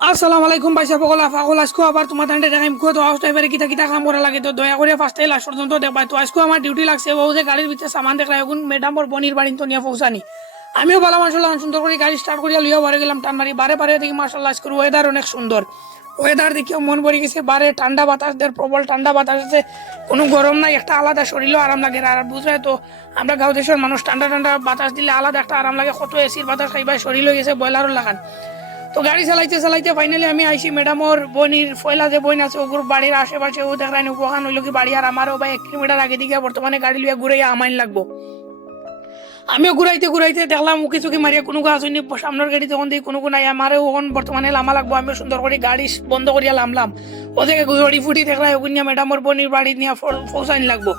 আসসালামু আলাইকুম ভাইসা পকল আফাকল আজকে আবার তোমার তান্ডে দেখাইম কো তো হাউস ড্রাইভারে কিতা কিতা কাম করা লাগে তো দয়া করে ফার্স্ট লাস্ট পর্যন্ত দেখবা। তো আজকে আমার ডিউটি লাগছে ও যে গাড়ির ভিতরে সামান দেখলা এখন ম্যাডামর বনির বাড়ি তো নিয়ে পৌঁছানি। আমিও ভালো মাসাল্লাহ সুন্দর করে গাড়ি স্টার্ট করিয়া লইয়া বারে গেলাম টানমারি বারে বারে দেখি মাসাল্লাহ আজকের ওয়েদার অনেক সুন্দর। ওয়েদার দেখিও মন ভরে গেছে, বারে ঠান্ডা বাতাস দের প্রবল ঠান্ডা বাতাস আছে, কোনো গরম নাই, একটা আলাদা শরীরও আরাম লাগে। আর বুঝলে তো আমরা গাঁও দেশের মানুষ ঠান্ডা ঠান্ডা বাতাস দিলে আলাদা একটা আরাম লাগে, কত এসির বাতাস খাইবা শরীর হয়ে গেছে বয়লারও লাগান। তো গাড়ি চালাইতে চালাইতে ফাইনালি আমি আইসি ম্যাডামর বনির ফয়লা যে বইন আছে ওগুর বাড়ির আশেপাশে ও দেখায়নি ওখান হইলো কি বাড়ি। আর আমারও বা 1 কিলোমিটার আগে দিকে বর্তমানে গাড়ি লিয়া ঘুরাইয়া আমাইন লাগবো। আমিও ঘুরাইতে ঘুরাইতে দেখলাম উকি চুকি মারিয়া কোনো আসেনি, সামনের গাড়ি তখন দিই কোনো নাই, আমারও ওখান বর্তমানে লামা লাগবো। আমিও সুন্দর করে গাড়ি বন্ধ করিয়া লামলাম। ওদেরকে গুজড়ি ফুটি দেখলাম ওগুন নিয়ে ম্যাডামর বনির বাড়ি নিয়ে পৌঁছাইন লাগবো।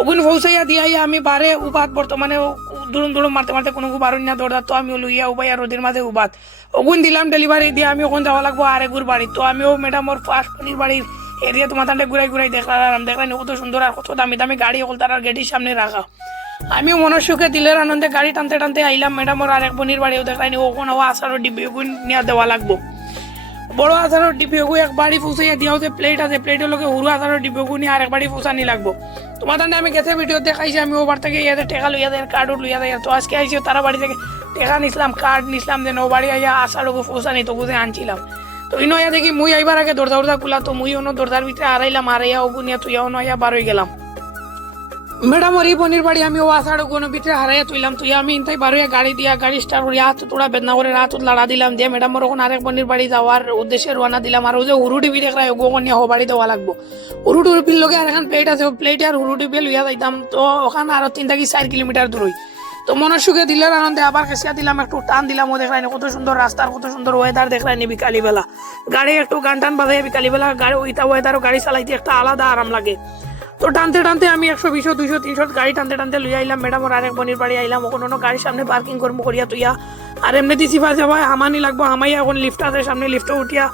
ওগুন পৌঁছাইয়া দিয়া আমি বারে উবাদ বর্তমানে দুরুম দুরুম মারতে মারতে কোনো বারুন না দৌড়া। তো আমিও লইয়া উবাই আর ওদের মাঝে উবাদ ওগুন দিলাম ডেলিভারি দিয়ে আমি ওখানে যাওয়া লাগবো আর এগুর বাড়ি। তো আমিও ম্যাডামর ফার্স্ট পনির বাড়ির এরিয়া তোমার তান্ডে ঘুরাই ঘুরাই দেখলাম কত সুন্দর আর কত দামি দামি গাড়ি হল তার গেটির সামনে রাখা। আমিও মনসুখে দিলের আনন্দে গাড়ি টানতে টানতে আইলাম ম্যাডামর আরেক বনির বাড়িও দেখায়নি ওখানে আসারও ডিব্বি ওগুন নিয়ে দেওয়া লাগবো। বড় আচারের ডিব্বি ওগু এক বাড়ি পৌঁছাইয়া দিয়াও যে প্লেট আছে প্লেটের লোকে হুরু আচারের ডিব্বি ওগু নিয়ে আরেক বাড়ি পৌঁছানি লাগবো। তোমার তান্ডে আমি গেছে ভিডিও দেখাইছি আমি ওবার থেকে ইয়াদের টেকা লইয়া দেয় কার্ডও লইয়া দেয়। তো আজকে আইসি তারা বাড়ি থেকে টেকা নিছিলাম কার্ড নিছিলাম যে ও বাড়ি আইয়া আচার ওগু পৌঁছানি তো বুঝে আনছিলাম। তো ইনো ইয়া দেখি মুই আইবার আগে দরজা উর্জা খুলা, তো মুই অন্য দরজার ভিতরে আড়াইলাম আড়াইয়া ওগু নিয়ে তুইয়া অন্য আইয়া বার হয়ে গেলাম। ম্যাডাম ওর এই বনির বাড়ি আমি ও আষাঢ় কোনো ভিতরে হারাইয়া তুইলাম, তুই আমি ইনতাই বারোয়া গাড়ি দিয়া গাড়ি স্টার্ট করি হাত তোড়া বেদনা করে রাত লাড়া দিলাম দিয়ে ম্যাডাম ওরকম আরেক বনির বাড়ি যাওয়ার উদ্দেশ্যে রওনা দিলাম। আর ও যে হুরু টিভি দেখায় ওগো নিয়ে বাড়ি দেওয়া লাগবো। হুরু টিভির লোকে আর এখন প্লেট আছে প্লেট আর হুরু টিভি লইয়া যাইতাম। তো ওখানে আরো 3 থেকে 4 কিলোমিটার দূরই। তো মনের সুখে দিলের আনন্দে আবার কেসিয়া দিলাম একটু টান দিলাম। ও দেখলাইনি কত সুন্দর রাস্তার কত সুন্দর ওয়েদার দেখলাইনি বিকালিবেলা গাড়ি একটু গান টান বাজাই বিকালিবেলা গাড়ি ওইটা ওয়েদারও গাড়ি চালাইতে একটা আলাদা আরাম লাগে। তো টানতে টানতে আমি 120 200 300 গাড়ি টানতে টানতে লইয়া আইলাম ম্যাডাম ওর আরেক বনির বাড়ি আইলাম। ওখানে গাড়ির সামনে পার্কিং করবো করিয়া তুইয়া আর এমনি দিছি পাশে ভাই হামানি লাগবো হামাইয়া এখন লিফট আছে সামনে লিফটে উঠিয়া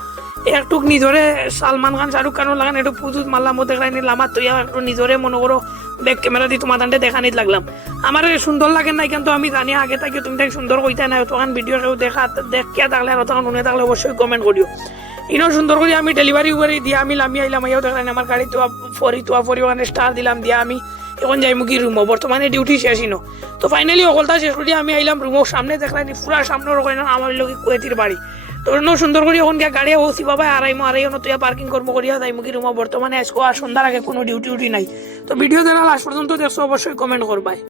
একটুক নিজরে সালমান খান শাহরুখ খানও লাগান একটু পুজুত মারলাম ও দেখলাম লামার তুইয়া একটু নিজরে মনে করো ব্যাক ক্যামেরা দিয়ে তোমার দান্ডে দেখানিত লাগলাম। আমার সুন্দর লাগে নাই কিন্তু আমি জানি আগে থেকে তুমি তাকে সুন্দর কইতা নাই তখন ভিডিও কেউ দেখিয়া থাকলে আর তখন মনে থাকলে অবশ্যই কমেন্ট করিও। ইনো সুন্দর করে আমি ডেলিভারি করে দিয়ে আমি লামি আইলাম আইয়াও দেখলেন আমার গাড়ি তোয়া ফরি ওখানে স্টার দিলাম দিয়া আমি এখন যাইমু কি রুমও বর্তমানে ডিউটি শেষ ইনো। তো ফাইনালি অকলটা শেষ করি আমি আইলাম রুমও সামনে দেখলেন পুরা সামনের ওখানে আমার লোক কুয়েতির বাড়ি। তো সুন্দর করে এখন গাড়ি ওসি বাবা আড়াইও তুই পার্কিং করবো করিয়া যাইমু কি রুমও বর্তমানে আজকে আর সন্ধ্যার আগে কোনো ডিউটি নাই। তো ভিডিও জানাল আজ পর্যন্ত দেখছো অবশ্যই কমেন্ট করবাই।